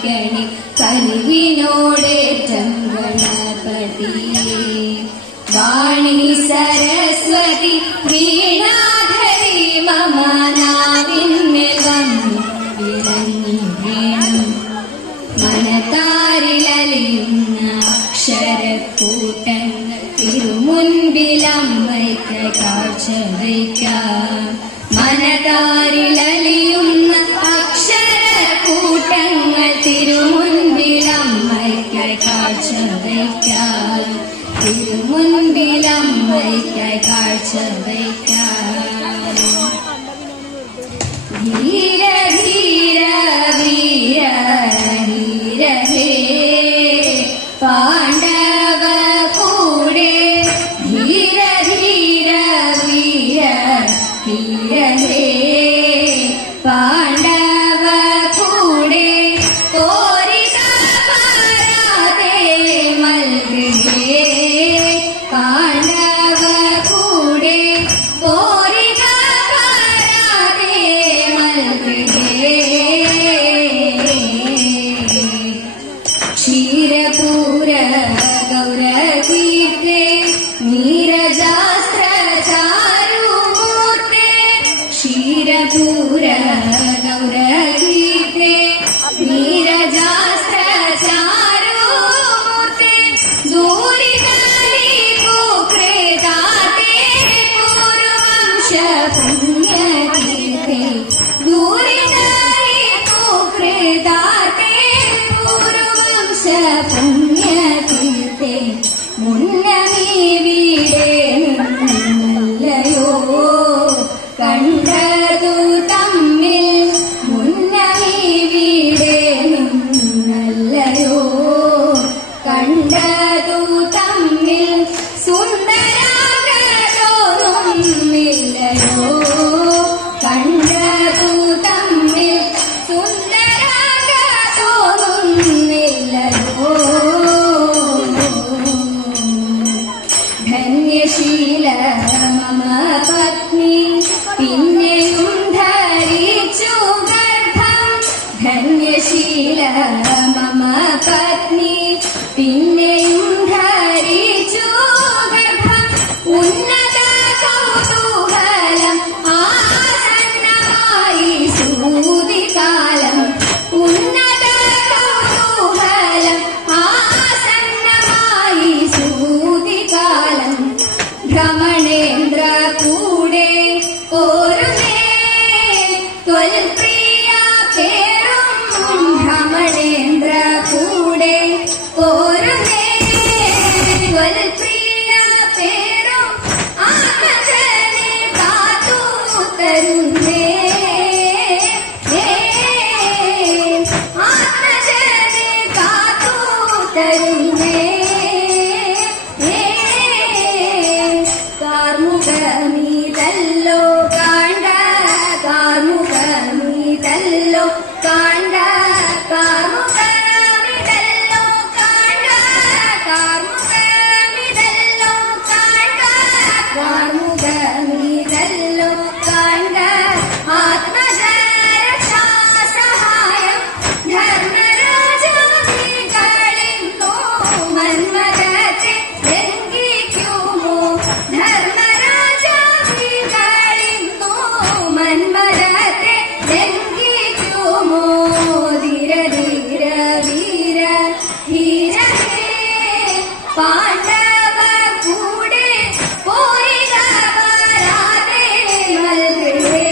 പാലിക്കണി കനിവിനോടേറ്റം ഗണപതി. വാണി സരസ്വതി വീണാധരി മമ നാവിന്മേൽ വന്നു വിളങ്ങി വേണം. മനതാരിലലിയുന്ന അക്ഷരക്കൂട്ടങ്ങൾ തിരുമുൻപിലമ്മയ്ക്ക് കാഴ്ച വയ്ക്കാം. മനതാരിലലിയുന്ന അക്ഷരക്കൂട്ടങ്ങൾ തിരുമുൻപിലമ്മയ്ക്ക് കാഴ്ച വയ്ക്കാം. തിരുമുൻപിലമ്മയ്ക്ക് കാഴ്ച വയ്ക്കാം. ധീര ധീര വീര ധീര ഹേ പാണ്ഡവ കൂടെ. ധീര ധീര വീര ധീര ഹേ പാണ്ഡവ കൂടെ. കോരിക പരാതെ മൽകൃഹേ പാണ്ഡവ കൂടെ. കോരിക പരാതെ മൽകൃഹേ. ക്ഷീരപൂര ഗൗരകീർത്തെ നീരജാസ്ത്ര ചാരുമൂർത്തെ. ക്ഷീരപൂര ഗൗരകീർത്തെ നീരജാസ്ത്ര ചാരുമൂർത്തെ. ദൂരിതരി പൂകൃതാത്തെ പൂർവംശ പുണ്യകീർത്തെ. ദൂരിതരി പൂകൃതാത്തെ പൂർവംശ പുണ്യകീർത്തെ. മുന്നമീവിടെ നിന്നല്ലയോ കണ്ടതു തമ്മിൽ. മുന്നമീവിടെ നിന്നല്ലയോ കണ്ടതു തമ്മിൽ. സുന്ദരാംഗതൊന്നുമില്ലയോ കണ്ടതു തമ്മിൽ. സുന്ദരാംഗതൊന്നുമില്ലയോ. ധന്യശീല മമ പത്നി പിന്നെയും ധരിച്ചു ഗർഭം. ധന്യശീല മമ പത്നി പിന്നെയും ധരിച്ചു ഗർഭം. ഉന്നത കൗതൂഹലം ആസന്നമായി സൂതികാലം. ഉന്നത കൗതൂഹലം ആസന്നമായി സൂതികാലം. ഭ്രമണേന്ദ്ര കൂടെ പോരുന്നേ ത്വൽപ്രിയ പേരും. ഭ്രമണേന്ദ്ര കൂടെ പോരുന്നേ ത്വൽപ്രിയ പേരും. ആത്മജനെ കാത്തു തരുന്നേ. ആത്മജനെ കാത്തു തരുന്നേ. കാർമുകമീതല്ലോ കാണ്ട കാർമുകമീതല്ലോ കാണ്ട. കാർമുകമീതല്ലോ കാണ്ട കാർമുകമീതല്ലോ കാണ്ട. കാർമുകമീതല്ലോ കാണ്ട. ആത്മജരക്ഷാ സഹായം ധർമ്മരാജാദികളിന്നോ മന്മഥത്തെ ലംഘിക്കുമോ. ധർമ്മരാജാദികളിന്നോ മന്മഥത്തെ ലംഘിക്കുമോ. ധീര ധീര വീര ധീര ഹേ പാണ്ഡവ കൂടെ. പോരിക പരാതെ മൽകൃഹേ.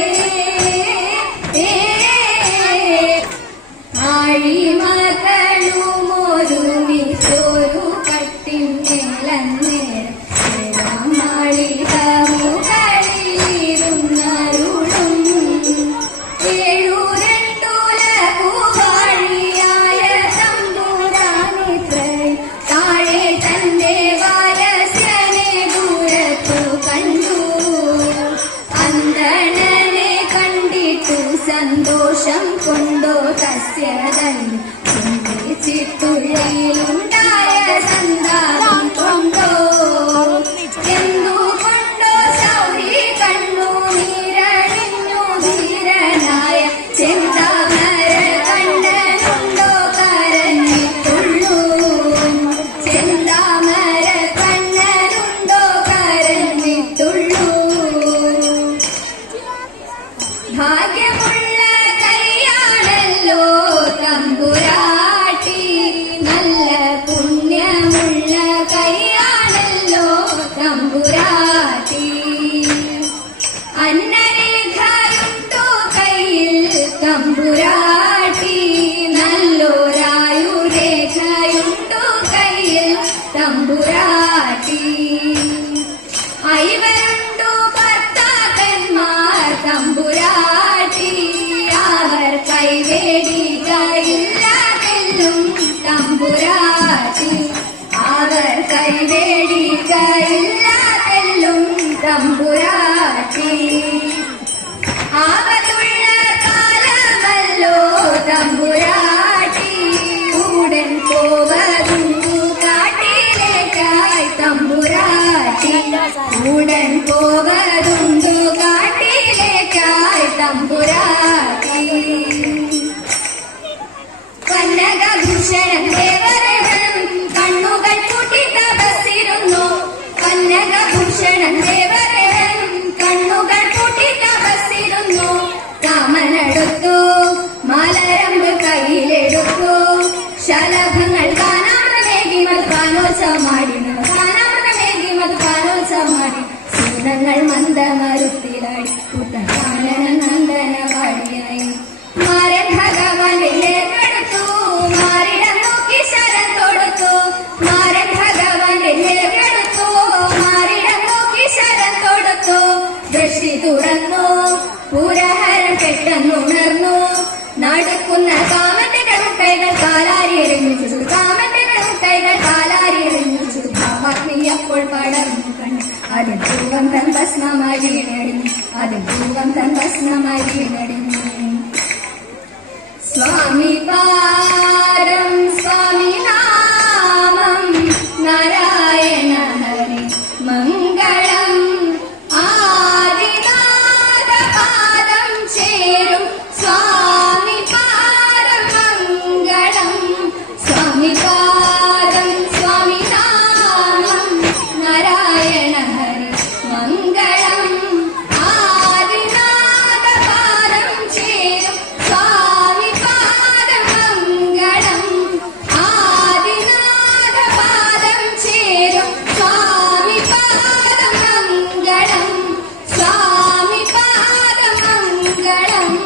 ആഴിമകളുമൊരുമിച്ചൊരു കട്ടിന്മേലന്നേരം മാളികമുകളിലിരുന്നരുളും. ഏഴുരണ്ടുലകുവാഴിയായ തമ്പുരാനിത്രേ താഴെ തന്റെ വാലസ്യനെ ദൂരത്തു കണ്ടു. അന്തണനെ കണ്ടിട്ടു സന്തോഷം കൊണ്ടോ തസ്യതൻ ചിത്തുള്ളിലുണ്ടായ സന്താനം കൊണ്ടോ. എന്തുകൊണ്ടോ സൗരി കണ്ണു നീരണിഞ്ഞു ധീരനായ ചെന്താമര കണ്ടനുണ്ടോ കാട്ടി ആകത്തുള്ള കാലമല്ലോ തമ്പുരാട്ടി ഉടൻ പോവതുണ്ടു കാട്ടിലേക്കായി തമ്പുരാട്ടി ഉടൻ പോവതുണ്ടു കാട്ടിലേക്കായി തമ്പുരാട്ടി കന്നകഭൂഷണം ദേവരഹം കണ്ണുകൾ പൂട്ടി തപസ്സിരുന്നു കന്നകഭൂഷണം ദേവരഹം കണ്ണുകൾ പൂട്ടി തപസ്സിരുന്നു കാമനെടുത്തു മലരമ്പ് കയ്യിലെടുത്തു ശലഭങ്ങൾ ഗാനാമൃതമേകി മധുപാനോത്സവമാടിനു ഗാനാമൃതമേകി മധുപാനോത്സവമാടി സൂനങ്ങൾ മന്ദമരുത്തിലാടി കുട്ടകാനന നന്ദന വാടിയായി മാരൻ ഭഗവാനെ ലേവെടുത്തു മാറിടം നോക്കി ശരം തൊടുത്തു മാരൻ ഭഗവാനെ ലേവെടുത്തു മാറിടം നോക്കി ശരം തൊടുത്തു ദൃഷ്ടി തുറന്നു പുരഹരം പെട്ടെന്നുണർന്നു നടക്കുന്ന കാമത്തിന്റെ മുട്ടൈകൾ കാലാരി എറിഞ്ഞു കാമത്തിന്റെ മുട്ടൈകൾ കാലാരി എറിഞ്ഞു ഭാവാഗ്നി അപ്പോൾ പടർന്നു കണ്ടു അതിൽ പൂവം തൻ ഭസ്മമായി വീണടിഞ്ഞു അതിൽ പൂവം തൻ ഭസ്മമായി വീണടിഞ്ഞു സ്വാമി പാരം സ്വാമി നാമം നാരായണ ഹരി മംഗളം ആദിനാഥ പാദം ചേരും സ്വാമി പാരം മംഗളം സ്വാമി പാദം സ്വാമി നാമം നാരായണ ഹരി മംഗളം ആദിനാഥ പാദം ചേരും സ്വാമി പാദം മംഗളം ആദിനാഥ പാദം ചേരും സ്വാമി പാദം മംഗളം സ്വാമി പാദം മംഗളം